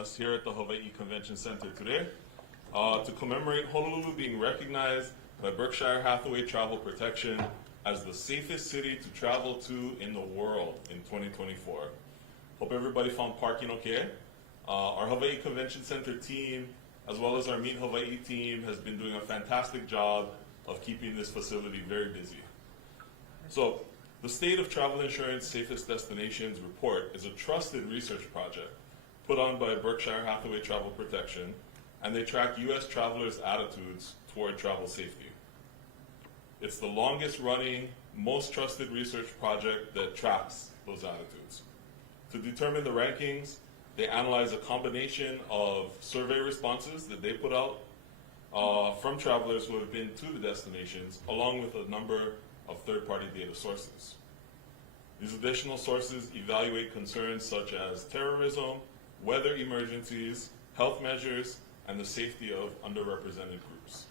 us here at the Hawaii Convention Center today to commemorate Honolulu being recognized by Berkshire Hathaway Travel Protection as the safest city to travel to in the world in 2024. Hope everybody found parking okay. Our Hawaii Convention Center team, as well as our Meet Hawaii team, has been doing a fantastic job of keeping this facility very busy. So, the State of Travel Insurance Safest Destinations report is a trusted research project put on by Berkshire Hathaway Travel Protection, and they track U.S. travelers' attitudes toward travel safety. It's the longest running, most trusted research project that tracks those attitudes. To determine the rankings, they analyze a combination of survey responses that they put out from travelers who have been to the destinations, along with a number of third-party data sources. These additional sources evaluate concerns such as terrorism, weather emergencies, health measures, and the safety of underrepresented groups.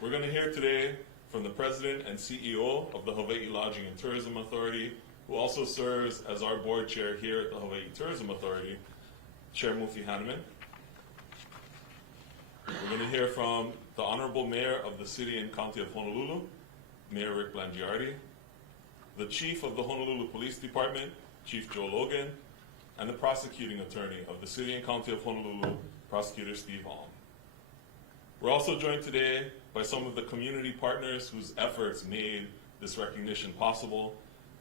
We're going to hear today from the President and CEO of the Hawaii Lodging and Tourism Authority, who also serves as our board chair here at the Hawaii Tourism Authority, Chair Mui Hanan. We're going to hear from the Honorable Mayor of the City and County of Honolulu, Mayor Rick Blangiardi, the Chief of the Honolulu Police Department, Chief Joe Logan, and the Prosecuting Attorney of the City and County of Honolulu, Prosecutor Steve Alm. We're also joined today by some of the community partners whose efforts made this recognition possible.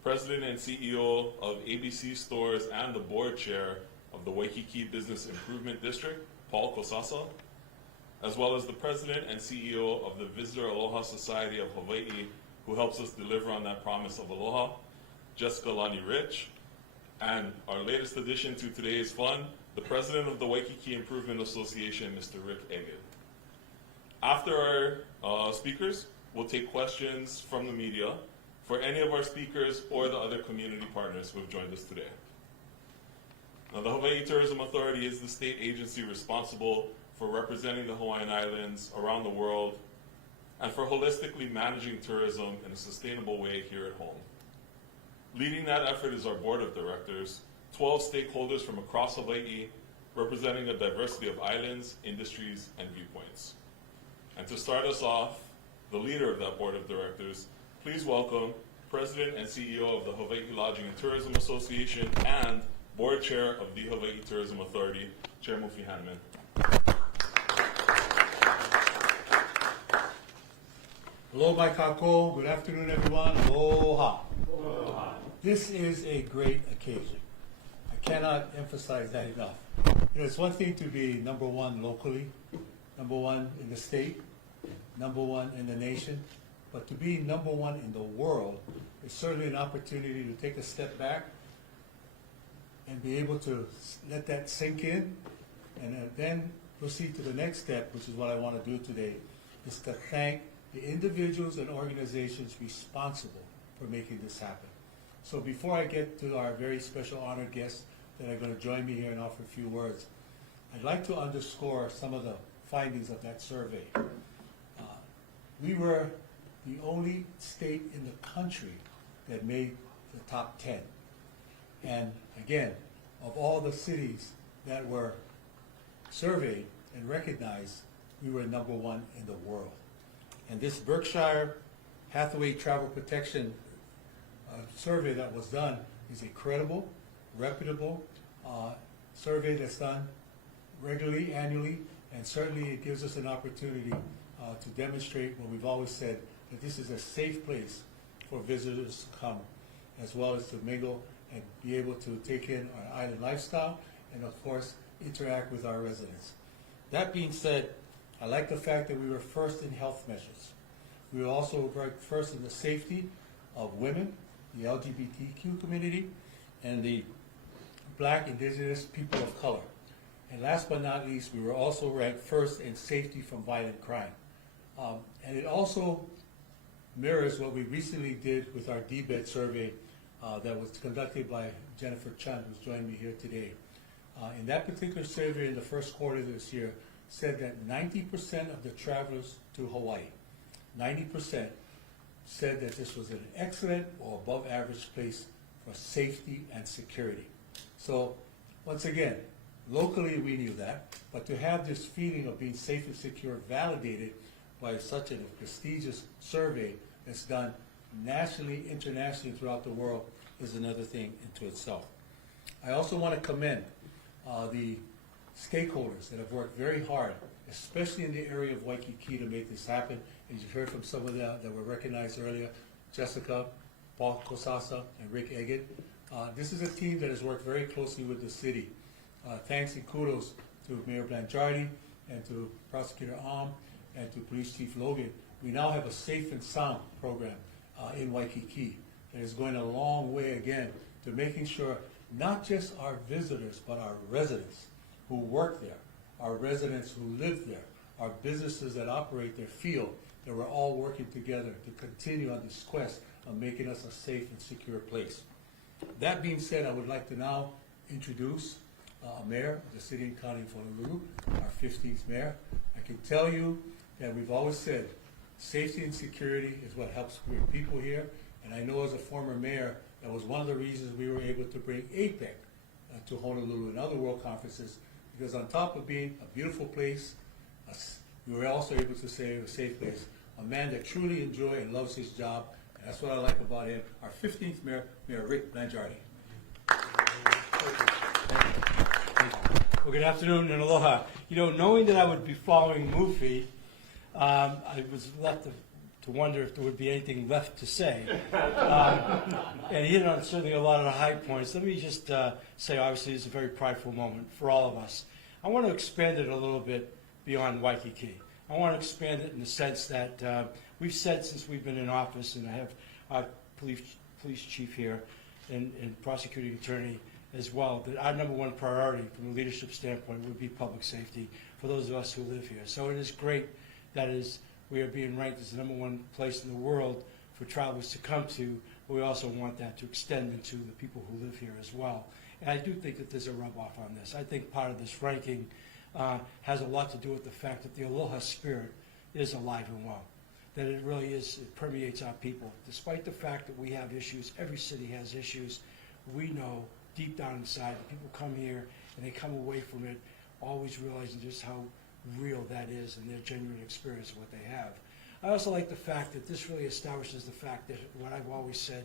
President and CEO of ABC Stores and the board chair of the Waikiki Business Improvement District, Paul Kosasa, as well as the president and CEO of the Visitor Aloha Society of Hawaii, who helps us deliver on that promise of aloha, Jessica Lani Rich, and our latest addition to today's fund, the president of the Waikiki Improvement Association, Mr. Rick Egan. After our speakers, we'll take questions from the media for any of our speakers or the other community partners who have joined us today. Now, the Hawaii Tourism Authority is the state agency responsible for representing the Hawaiian Islands around the world and for holistically managing tourism in a sustainable way here at home. Leading that effort is our board of directors, 12 stakeholders from across Hawaii, representing a diversity of islands, industries, and viewpoints. And to start us off, the leader of that board of directors, please welcome President and CEO of the Hawaii Lodging and Tourism Association and board chair of the Hawaii Tourism Authority, Chair Mui Hanan. Hello, my kako. Good afternoon, everyone. Aloha. Aloha. This is a great occasion. I cannot emphasize that enough. It's one thing to be number one locally, number one in the state, number one in the nation, but to be number one in the world is certainly an opportunity to take a step back and be able to let that sink in and then proceed to the next step, which is what I want to do today, is to thank the individuals and organizations responsible for making this happen. So before I get to our very special honored guests that are going to join me here and offer a few words, I'd like to underscore some of the findings of that survey. We were the only state in the country that made the top 10. And again, of all the cities that were surveyed and recognized, we were number one in the world. And this Berkshire Hathaway Travel Protection survey that was done is a credible, reputable survey that's done regularly, annually, and certainly it gives us an opportunity to demonstrate what we've always said, that this is a safe place for visitors to come, as well as to mingle and be able to take in our island lifestyle and, of course, interact with our residents. That being said, I like the fact that we were first in health measures. We were also first in the safety of women, the LGBTQ community, and the Black, Indigenous people of color. And last but not least, we were also ranked first in safety from violent crime. And it also mirrors what we recently did with our DBED survey that was conducted by Jennifer Chun, who's joined me here today. In that particular survey in the first quarter of this year, said that 90% of the travelers to Hawaii, 90% said that this was an excellent or above average place for safety and security. So once again, Locally, we knew that, but to have this feeling of being safe and secure validated by such a prestigious survey that's done nationally, internationally, throughout the world is another thing into itself. I also want to commend the stakeholders that have worked very hard, especially in the area of Waikiki, to make this happen. As you heard from some of them that were recognized earlier, Jessica, Paul Kosasa, and Rick Eggett. This is a team that has worked very closely with the city. Thanks and kudos to Mayor Blangiardi and to Prosecutor and to Police Chief Logan. We now have a safe and sound program in Waikiki that is going a long way again to making sure not just our visitors, but our residents who work there, our residents who live there, our businesses that operate there feel that we're all working together to continue on this quest of making us a safe and secure place. That being said, I would like to now introduce Mayor of the City and County of Honolulu, our 15th Mayor. I can tell you that we've always said safety and security is what helps bring people here, and I know as a former mayor, that was one of the reasons we were able to bring APEC to Honolulu and other world conferences, because on top of being a beautiful place, we were also able to say a safe place. A man that truly enjoys and loves his job, and that's what I like about him. Our 15th Mayor, Mayor Rick Blangiardi. Well, good afternoon and aloha. You know, knowing that I would be following Mufi, I was left to wonder if there would be anything left to say. And he hit on certainly a lot of the high points. Let me just say, obviously, it's a very prideful moment for all of us. I want to expand it a little bit beyond Waikiki. I want to expand it in the sense that we've said since we've been in office, and I have our police chief here and prosecuting attorney as well, that our number one priority from a leadership standpoint would be public safety for those of us who live here. So it is great that we are being ranked as the number one place in the world for travelers to come to, but we also want that to extend into the people who live here as well. And I do think that there's a rub-off on this. I think part of this ranking has a lot to do with the fact that the aloha spirit is alive and well, that it really is, it permeates our people. Despite the fact that we have issues, every city has issues, we know deep down inside that people come here and they come away from it always realizing just how real that is and their genuine experience of what they have. I also like the fact that this really establishes the fact that what I've always said,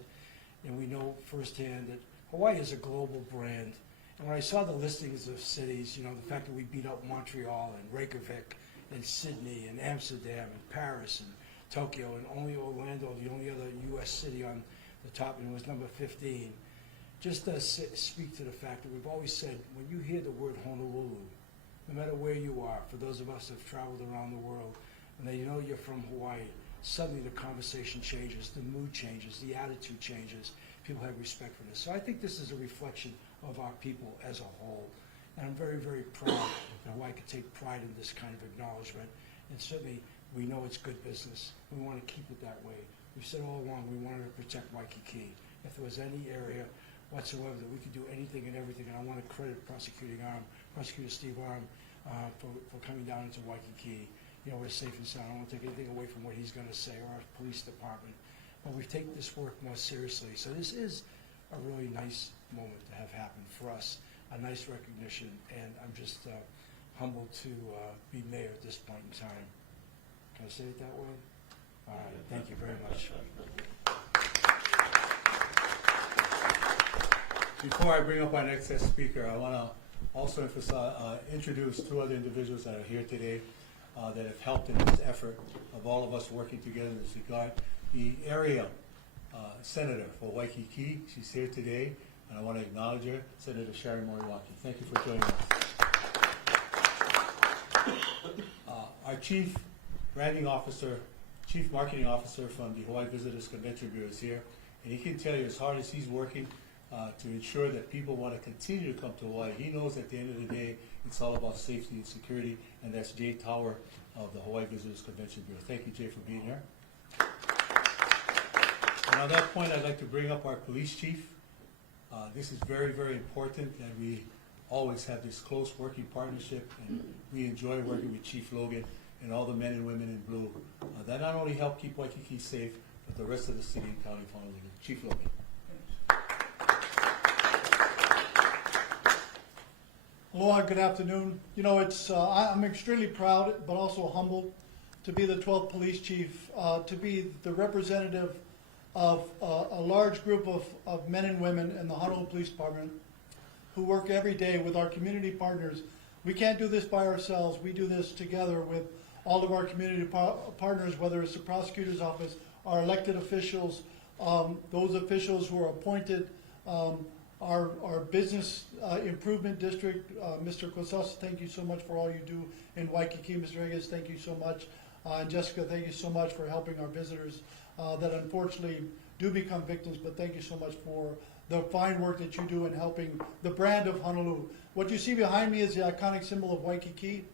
and we know firsthand, that Hawaii is a global brand. And when I saw the listings of cities, you know, the fact that we beat out Montreal and Reykjavik and Sydney and Amsterdam and Paris and Tokyo, and only Orlando, the only other U.S. city on the top, and it was number 15, just to speak to the fact that we've always said, when you hear the word Honolulu, no matter where you are, for those of us who have traveled around the world, and they know you're from Hawaii, suddenly the conversation changes, the mood changes, the attitude changes. People have respect for this. So I think this is a reflection of our people as a whole. And I'm very, very proud that Hawaii can take pride in this kind of acknowledgement. And certainly, we know it's good business. We want to keep it that way. We've said all along we wanted to protect Waikiki. If there was any area whatsoever that we could do anything and everything, and I want to credit Prosecutor Steve Arm for coming down into Waikiki. You know, we're safe and sound. I don't want to take anything away from what he's going to say, or our police department. But we've taken this work more seriously. So this is a really nice moment to have happen for us, a nice recognition, and I'm just humbled to be mayor at this point in time. Can I say it that way? All right, thank you very much. Before I bring up our next guest speaker, I want to also introduce two other individuals that are here today that have helped in this effort of all of us working together in this regard. The area senator for Waikiki, she's here today, and I want to acknowledge her, Senator Sherry Moriwaki. Thank you for joining us. Our chief marketing officer from the Hawaii Visitors Convention Bureau is here, and he can tell you as hard as he's working to ensure that people want to continue to come to Hawaii. He knows at the end of the day, it's all about safety and security, and that's Jay Tower of the Hawaii Visitors Convention Bureau. Thank you, Jay, for being here. And on that point, I'd like to bring up our police chief. This is very, very important that we always have this close working partnership, and we enjoy working with Chief Logan and all the men and women in blue that not only help keep Waikiki safe, but the rest of the city and county of Honolulu. Chief Logan. Aloha, good afternoon. You know, I'm extremely proud, but also humbled to be the 12th police chief, to be the representative of a large group of men and women in the Honolulu Police Department who work every day with our community partners. We can't do this by ourselves. We do this together with all of our community partners, whether it's the prosecutor's office, our elected officials, those officials who are appointed, our business improvement district, Mr. Kosasa, thank you so much for all you do in Waikiki. Mr. Higgins, thank you so much. And Jessica, thank you so much for helping our visitors that unfortunately do become victims, but thank you so much for the fine work that you do in helping the brand of Honolulu. What you see behind me is the iconic symbol of Waikiki.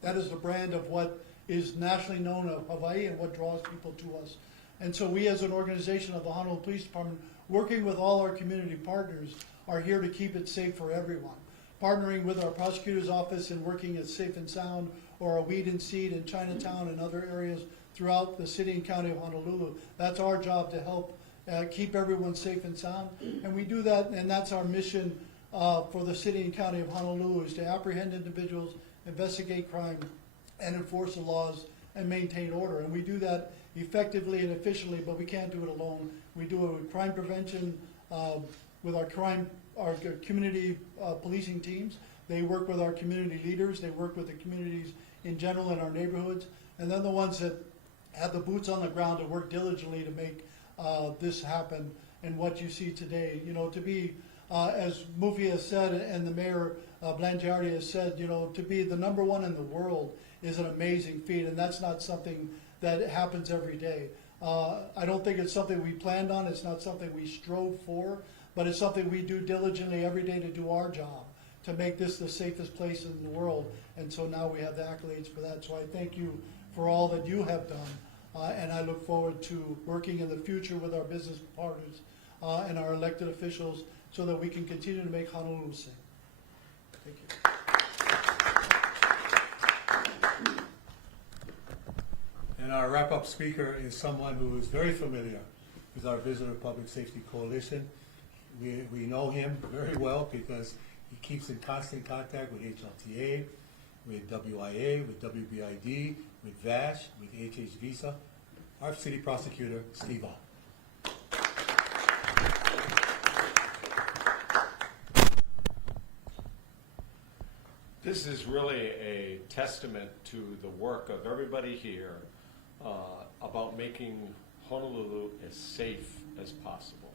That is the brand of what is nationally known of Hawaii and what draws people to us. And so we as an organization of the Honolulu Police Department, working with all our community partners, are here to keep it safe for everyone. Partnering with our prosecutor's office and working at Safe and Sound or our Weed and Seed in Chinatown and other areas throughout the city and county of Honolulu. That's our job, to help keep everyone safe and sound. And we do that, and that's our mission for the city and county of Honolulu, is to apprehend individuals, investigate crime, and enforce the laws and maintain order. And we do that effectively and efficiently, but we can't do it alone. We do it with crime prevention, with our community policing teams. They work with our community leaders. They work with the communities in general in our neighborhoods. And they're the ones that have the boots on the ground to work diligently to make this happen. And what you see today, you know, to be, as Mufi has said, and the mayor Blangiardi has said, you know, to be the #1 in the world is an amazing feat, and that's not something that happens every day. I don't think it's something we planned on. It's not something we strove for, but it's something we do diligently every day to do our job, to make this the safest place in the world. And so now we have the accolades for that. So I thank you for all that you have done, and I look forward to working in the future with our business partners and our elected officials so that we can continue to make Honolulu safe. Thank you. And our wrap-up speaker is someone who is very familiar with our Visitor Public Safety Coalition. We know him very well because he keeps in constant contact with HLTA, with WIA, with WBID, with VASH, with HH Visa. Our city prosecutor, Steve Ott. This is really a testament to the work of everybody here about making Honolulu as safe as possible.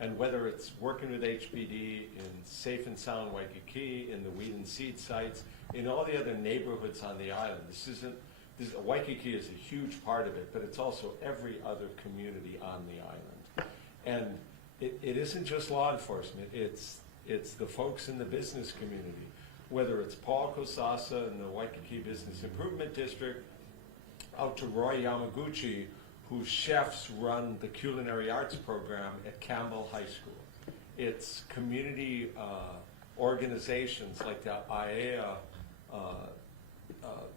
And whether it's working with HPD in Safe and Sound Waikiki, in the Weed and Seed sites, in all the other neighborhoods on the island. Waikiki is a huge part of it, but it's also every other community on the island. And it isn't just law enforcement, it's the folks in the business community. Whether it's Paul Kosasa in the Waikiki Business Improvement District, out to Roy Yamaguchi, whose chefs run the culinary arts program at Campbell High School. It's community organizations like the IAEA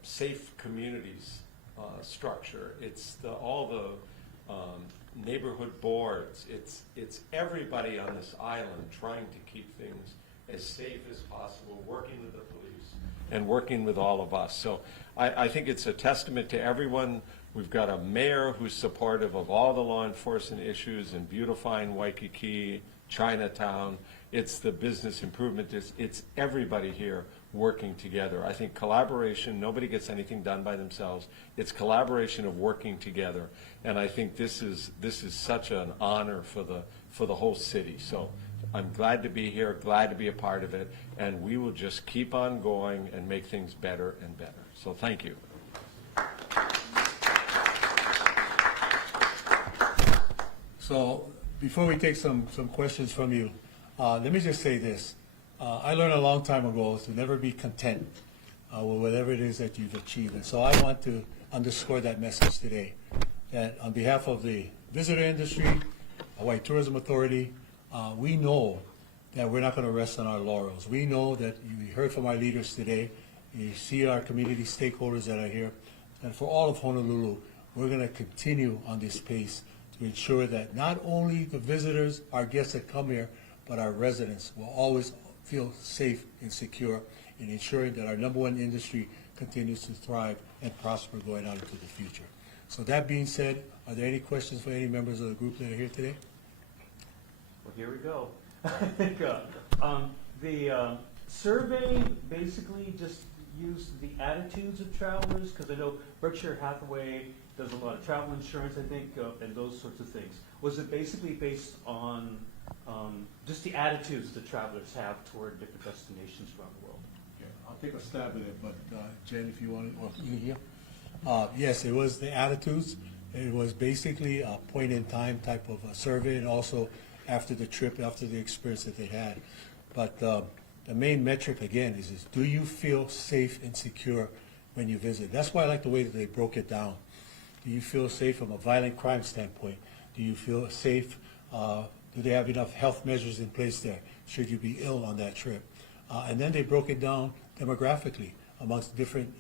Safe Communities structure. It's all the neighborhood boards. It's everybody on this island trying to keep things as safe as possible, working with the police and working with all of us. So I think it's a testament to everyone. We've got a mayor who's supportive of all the law enforcement issues and beautifying Waikiki, Chinatown. It's the business improvement. It's everybody here working together. I think collaboration, nobody gets anything done by themselves. It's collaboration of working together. And I think this is such an honor for the whole city. So I'm glad to be here, glad to be a part of it, and we will just keep on going and make things better and better. So thank you. So before we take some questions from you, let me just say this. I learned a long time ago to never be content with whatever it is that you've achieved. And so I want to underscore that message today, that on behalf of the visitor industry, Hawaii Tourism Authority, we know that we're not going to rest on our laurels. We know that you heard from our leaders today. You see our community stakeholders that are here. And for all of Honolulu, we're going to continue on this pace to ensure that not only the visitors, our guests that come here, but our residents will always feel safe and secure in ensuring that our number one industry continues to thrive and prosper going out into the future. So that being said, are there any questions for any members of the group that are here today? Well, here we go. I think the survey basically just used the attitudes of travelers, because I know Berkshire Hathaway does a lot of travel insurance, I think, and those sorts of things. Was it basically based on just the attitudes that travelers have toward different destinations around the world? Yeah, I'll take a stab at it, but Jen, if you want, or you here? Yes, it was the attitudes. It was basically a point-in-time type of a survey, and also after the trip, after the experience that they had. But the main metric, again, is do you feel safe and secure when you visit? That's why I like the way that they broke it down. Do you feel safe from a violent crime standpoint? Do you feel safe? Do they have enough health measures in place there? Should you be ill on that trip? And then they broke it down demographically amongst different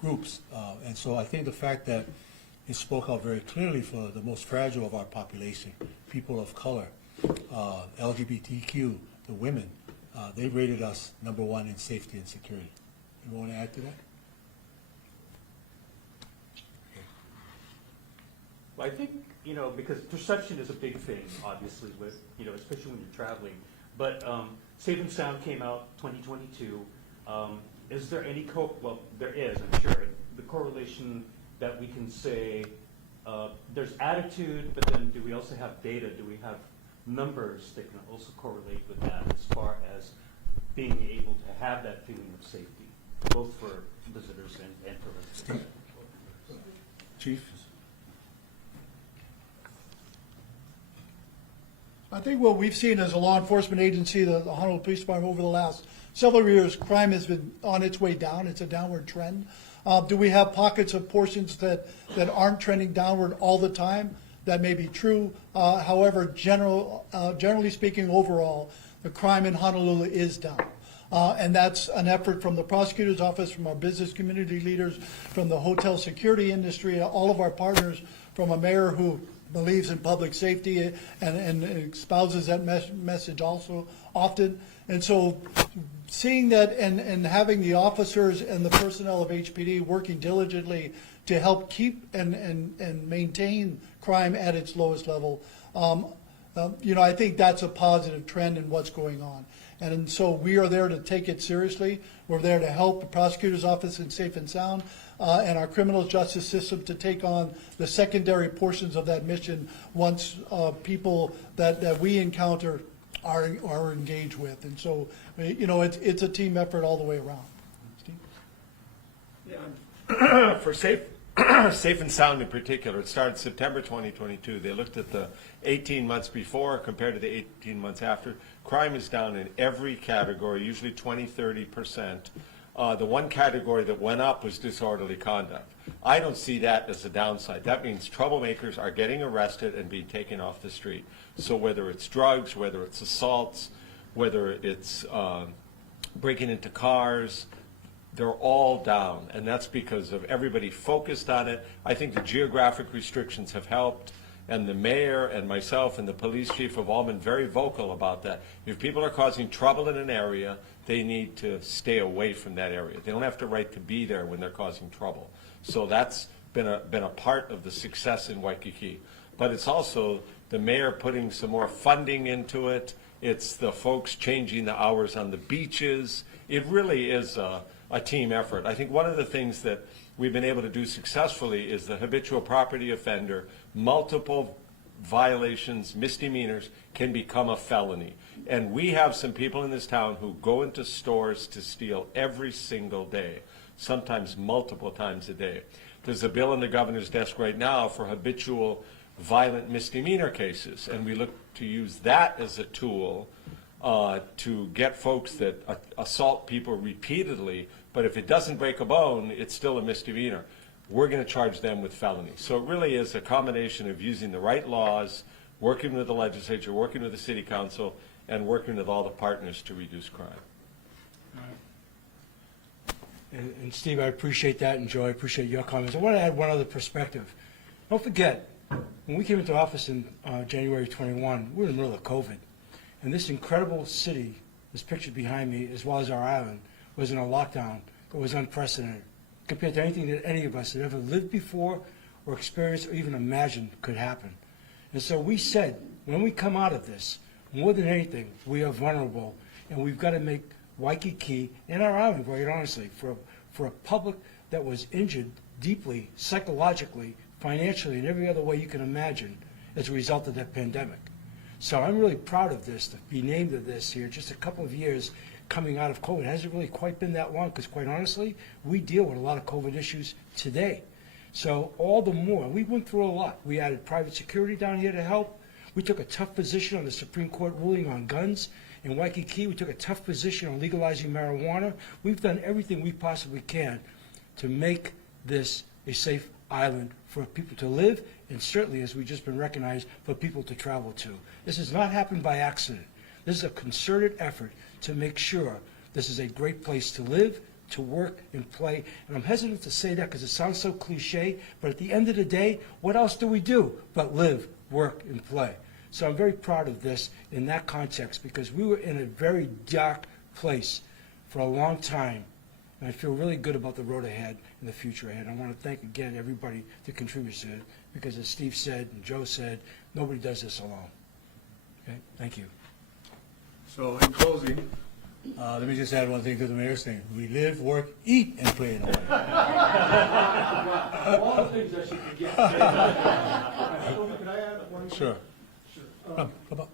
groups. And so I think the fact that it spoke out very clearly for the most fragile of our population, people of color, LGBTQ, the women, they rated us number one in safety and security. You want to add to that? Well, I think, because perception is a big thing, obviously, with, especially when you're traveling. But Safe and Sound came out 2022. Is there any well, there is, I'm sure, the correlation that we can say there's attitude, but then do we also have data? Do we have numbers that can also correlate with that as far as being able to have that feeling of safety, both for visitors and for residents? Chief? I think what we've seen as a law enforcement agency, the Honolulu Police Department, over the last several years, crime has been on its way down. It's a downward trend. Do we have pockets of portions that aren't trending downward all the time? That may be true. However, generally speaking, overall, the crime in Honolulu is down. And that's an effort from the prosecutor's office, from our business community leaders, from the hotel security industry, all of our partners, from a mayor who believes in public safety and espouses that message also often. And so seeing that and having the officers and the personnel of HPD working diligently to help keep and maintain crime at its lowest level, I think that's a positive trend in what's going on. And so we are there to take it seriously. We're there to help the prosecutor's office in Safe and Sound and our criminal justice system to take on the secondary portions of that mission once people that we encounter are engaged with. And so, it's a team effort all the way around. Steve? Yeah, for Safe and Sound in particular, it started September 2022. They looked at the 18 months before compared to the 18 months after. Crime is down in every category, usually 20-30%. The one category that went up was disorderly conduct. I don't see that as a downside. That means troublemakers are getting arrested and being taken off the street. So whether it's drugs, whether it's assaults, whether it's breaking into cars, they're all down. And that's because of everybody focused on it. I think the geographic restrictions have helped. And the mayor and myself and the police chief have all been very vocal about that. If people are causing trouble in an area, they need to stay away from that area. They don't have the right to be there when they're causing trouble. So that's been a part of the success in Waikiki. But it's also the mayor putting some more funding into it. It's the folks changing the hours on the beaches. It really is a team effort. I think one of the things that we've been able to do successfully is the habitual property offender, multiple violations, misdemeanors, can become a felony. And we have some people in this town who go into stores to steal every single day, sometimes multiple times a day. There's a bill on the governor's desk right now for habitual violent misdemeanor cases, and we look to use that as a tool to get folks that assault people repeatedly, but if it doesn't break a bone, it's still a misdemeanor. We're going to charge them with felonies. So it really is a combination of using the right laws, working with the legislature, working with the city council, and working with all the partners to reduce crime. And Steve, I appreciate that, and Joe, I appreciate your comments. I want to add one other perspective. Don't forget, when we came into office in January 21, we were in the middle of COVID. And this incredible city, this picture behind me, as well as our island, was in a lockdown that was unprecedented compared to anything that any of us had ever lived before or experienced or even imagined could happen. And so we said, when we come out of this, more than anything, we are vulnerable, and we've got to make Waikiki and our island, quite honestly, for a public that was injured deeply, psychologically, financially, and every other way you can imagine as a result of that pandemic. So I'm really proud of this, to be named to this here, just a couple of years coming out of COVID. It hasn't really quite been that long, because quite honestly, we deal with a lot of COVID issues today. So all the more, we went through a lot. We added private security down here to help. We took a tough position on the Supreme Court ruling on guns. In Waikiki, we took a tough position on legalizing marijuana. We've done everything we possibly can to make this a safe island for people to live, and certainly, as we've just been recognized, for people to travel to. This has not happened by accident. This is a concerted effort to make sure this is a great place to live, to work, and play. And I'm hesitant to say that because it sounds so cliche, but at the end of the day, what else do we do but live, work, and play? So I'm very proud of this in that context, because we were in a very dark place for a long time. And I feel really good about the road ahead and the future ahead. I want to thank again everybody that contributes to it, because as Steve said and Joe said, nobody does this alone. Okay, thank you. So in closing, let me just add one thing to the mayor's thing. We live, work, eat, and play in Hawaii. All the things that she can get. Could I add one? Sure. Come on.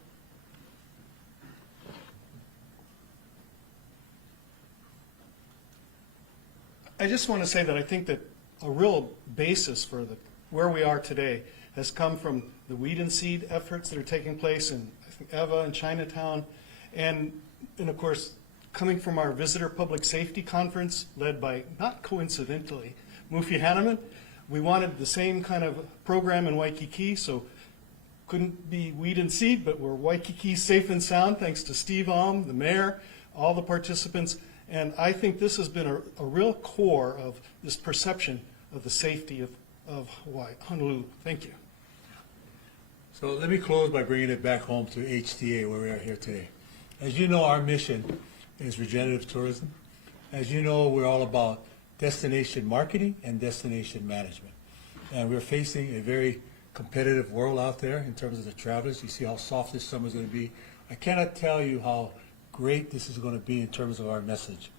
I just want to say that I think that a real basis for where we are today has come from the weed and seed efforts that are taking place in, I think, Eva and Chinatown, and of course, coming from our Visitor Public Safety Conference, led by, not coincidentally, Mui Hanan. We wanted the same kind of program in Waikiki, so couldn't be weed and seed, but we're Waikiki safe and sound, thanks to Steve Alm, the mayor, all the participants. And I think this has been a real core of this perception of the safety of Hawaii, Honolulu. Thank you. So let me close by bringing it back home to HTA, where we are here today. As you know, our mission is regenerative tourism. As you know, we're all about destination marketing and destination management. And we're facing a very competitive world out there in terms of the travelers. You see how soft this summer is going to be. I cannot tell you how great this is going to be in terms of our message,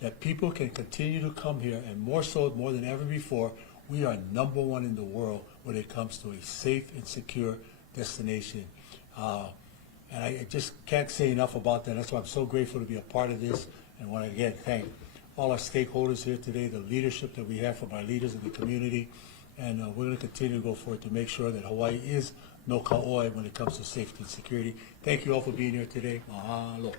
that people can continue to come here, and more than ever before, we are #1 in the world when it comes to a safe and secure destination. And I just can't say enough about that. That's why I'm so grateful to be a part of this, and want to again thank all our stakeholders here today, the leadership that we have from our leaders in the community, and we're going to continue to go forward to make sure that Hawaii is no ka'oi when it comes to safety and security. Thank you all for being here today. Mahalo.